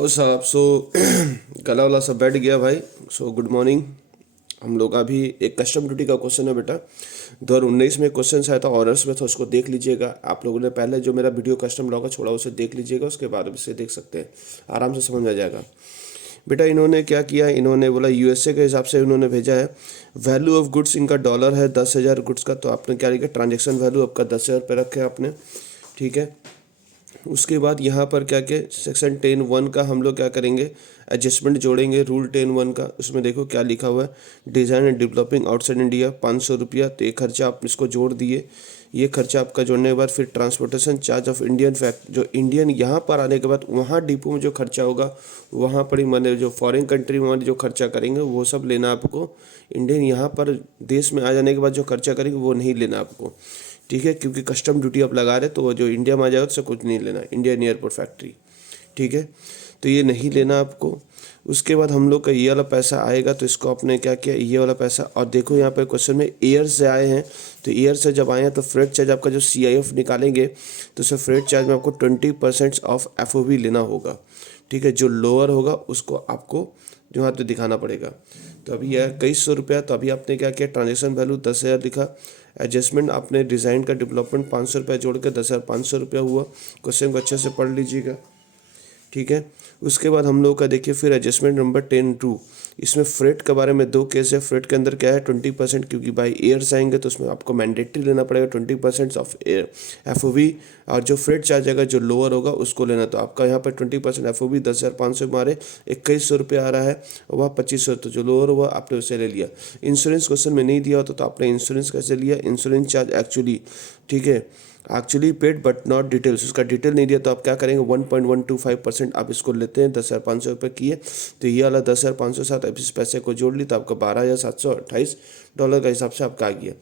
और साहब गला वाला सब बैठ गया भाई। Good morning. हम लोग अभी एक कस्टम ड्यूटी का क्वेश्चन है बेटा, 2019 में क्वेश्चन आया था ऑनर्स में, तो उसको देख लीजिएगा। आप लोगों ने पहले जो मेरा वीडियो कस्टम लॉ का छोड़ा उसे देख लीजिएगा, उसके बाद उसे देख सकते हैं, आराम से समझ में आ जाएगा। बेटा इन्होंने क्या किया, इन्होंने बोला यूएसए के हिसाब से इन्होंने भेजा है। वैल्यू ऑफ गुड्स इनका डॉलर है 10,000 गुड्स का, तो आपने क्या लिखा, ट्रांजेक्शन वैल्यू आपका 10,000 पे रखे आपने, ठीक है। उसके बाद यहाँ पर क्या क्या सेक्शन 10(1) का हम लोग क्या करेंगे, एडजस्टमेंट जोड़ेंगे। रूल 10(1) का उसमें देखो क्या लिखा हुआ है, design and developing outside India 500 रुपया, तो ये खर्चा आप इसको जोड़ दिए। ये खर्चा आपका जोड़ने के बाद फिर transportation charge of Indian fact, जो इंडियन यहाँ पर आने के बाद वहाँ डिपो में जो खर्चा होगा, वहाँ पर ही माने जो फॉरेन कंट्री में जो खर्चा करेंगे वो सब लेना आपको। इंडियन यहाँ पर देश में आ जाने के बाद जो खर्चा करेंगे वो नहीं लेना आपको, ठीक है, क्योंकि कस्टम ड्यूटी आप लगा रहे तो वो जो इंडिया में आ जाएगा उससे कुछ नहीं लेना, इंडियन एयरपोर्ट फैक्ट्री, ठीक है, तो ये नहीं लेना आपको। उसके बाद हम लोग का ये वाला पैसा आएगा, तो इसको आपने क्या किया, ये वाला पैसा, और देखो यहाँ पर क्वेश्चन में एयर से आए हैं, तो एयर से जब आए हैं तो फ्रेट चार्ज आपका जो CIF निकालेंगे तो उससे फ्रेट चार्ज में आपको 20% ऑफ FOB लेना होगा, ठीक है। जो लोअर होगा उसको आपको जो हाथ तो दिखाना पड़ेगा। तो अभी यह 2100 रुपया, तो अभी आपने क्या किया, ट्रांजेक्शन वैल्यू 10,000 लिखा, एडजस्टमेंट आपने डिज़ाइन का डेवलपमेंट 500 रुपया जोड़ के 10,500 रुपया हुआ। क्वेश्चन को अच्छे से पढ़ लीजिएगा, ठीक है। उसके बाद हम लोग का देखिए फिर एडजस्टमेंट नंबर 10(2), इसमें फ्रेट के बारे में दो केस है। फ्रेट के अंदर क्या है, 20%, क्योंकि बाई एयर से आएंगे तो उसमें आपको मैंडेटरी लेना पड़ेगा 20% ऑफ FOB, और जो फ्रेट चार्ज आएगा जो लोअर होगा उसको लेना। तो आपका यहाँ पर 20% FOB 10,500 मारे 2100 रुपया आ रहा है, और वह 2500, तो जो लोअर हुआ आपने उसे ले लिया। इंश्योरेंस क्वेश्चन में नहीं दिया होता तो आपने इंश्योरेंस कैसे लिया, इंश्योरेंस चार्ज एक्चुअली, ठीक है, actually paid but not details, उसका डिटेल नहीं दिया तो आप क्या करेंगे, 1.125% आप इसको लेते हैं। 10,500 रुपये किए, तो ये वाला 10,500 साथ आप इस पैसे को जोड़ ली तो आपका $12,728 का हिसाब से आपका आ गया।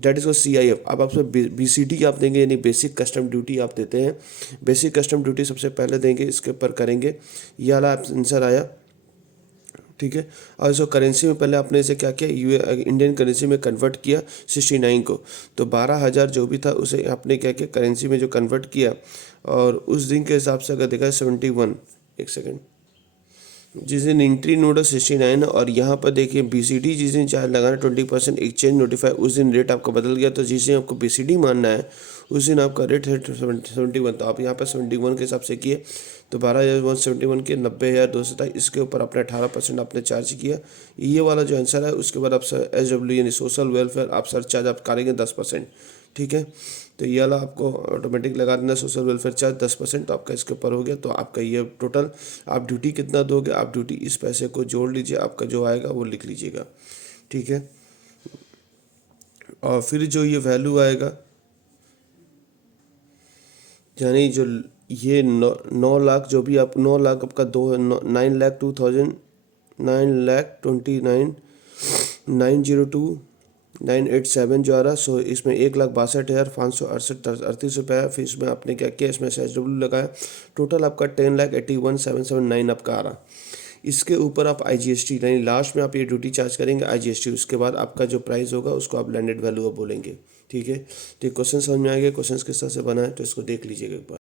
That is CIF। अब आपसे BCD आप देंगे, यानी बेसिक कस्टम ड्यूटी आप देते हैं। बेसिक कस्टम ड्यूटी सबसे पहले देंगे, इसके ऊपर करेंगे, ये वाला आंसर आया, ठीक है। और इसको करेंसी में पहले आपने इसे क्या किया, इंडियन करेंसी में कन्वर्ट किया 69 को, तो 12,000 जो भी था उसे आपने क्या किया, करेंसी में जो कन्वर्ट किया, और उस दिन के हिसाब से अगर देखा 71, एक सेकेंड, जिस दिन एंट्री नोट 69, और यहाँ पर देखिए BCD जिस दिन चार्ज लगाना 20% एक्सचेंज नोटिफाई, उस दिन रेट आपका बदल गया। तो जिस दिन आपको BCD मानना है उस दिन आपका रेट है 71, तो आप यहाँ पर 71 के हिसाब से किए, तो 12,171 के 90,200 था। इसके ऊपर आपने 18% आपने चार्ज किया। ये वाला जो आंसर है, उसके बाद आप SW यानी सोशल वेलफेयर आप सर चार्ज आप करेंगे 10%, ठीक है। तो ये वाला आपको ऑटोमेटिक लगा देना, सोशल वेलफेयर चार्ज 10%, तो आपका इसके ऊपर हो गया। तो आपका ये टोटल आप ड्यूटी कितना दोगे, आप ड्यूटी इस पैसे को जोड़ लीजिए, आपका जो आएगा वो लिख लीजिएगा, ठीक है। और फिर जो ये वैल्यू आएगा, यानी जो ये 9 लाख, जो भी आप 9 लाख आपका 9,29,9,29,902,987 जो आ रहा, सो इसमें 1,62,568 रुपया। फिर इसमें आपने क्या किया, इसमें SW लगाया, टोटल आपका 10,81,779 आपका आ रहा। इसके ऊपर आप IGST यानी लास्ट में आप ये ड्यूटी चार्ज करेंगे IGST, उसके बाद आपका जो प्राइस होगा उसको आप लैंडेड वैल्यू बोलेंगे, ठीक है। तो क्वेश्चन समझ में आ गया, क्वेश्चन किस तरह से बना है तो इसको देख लीजिएगा एक बार।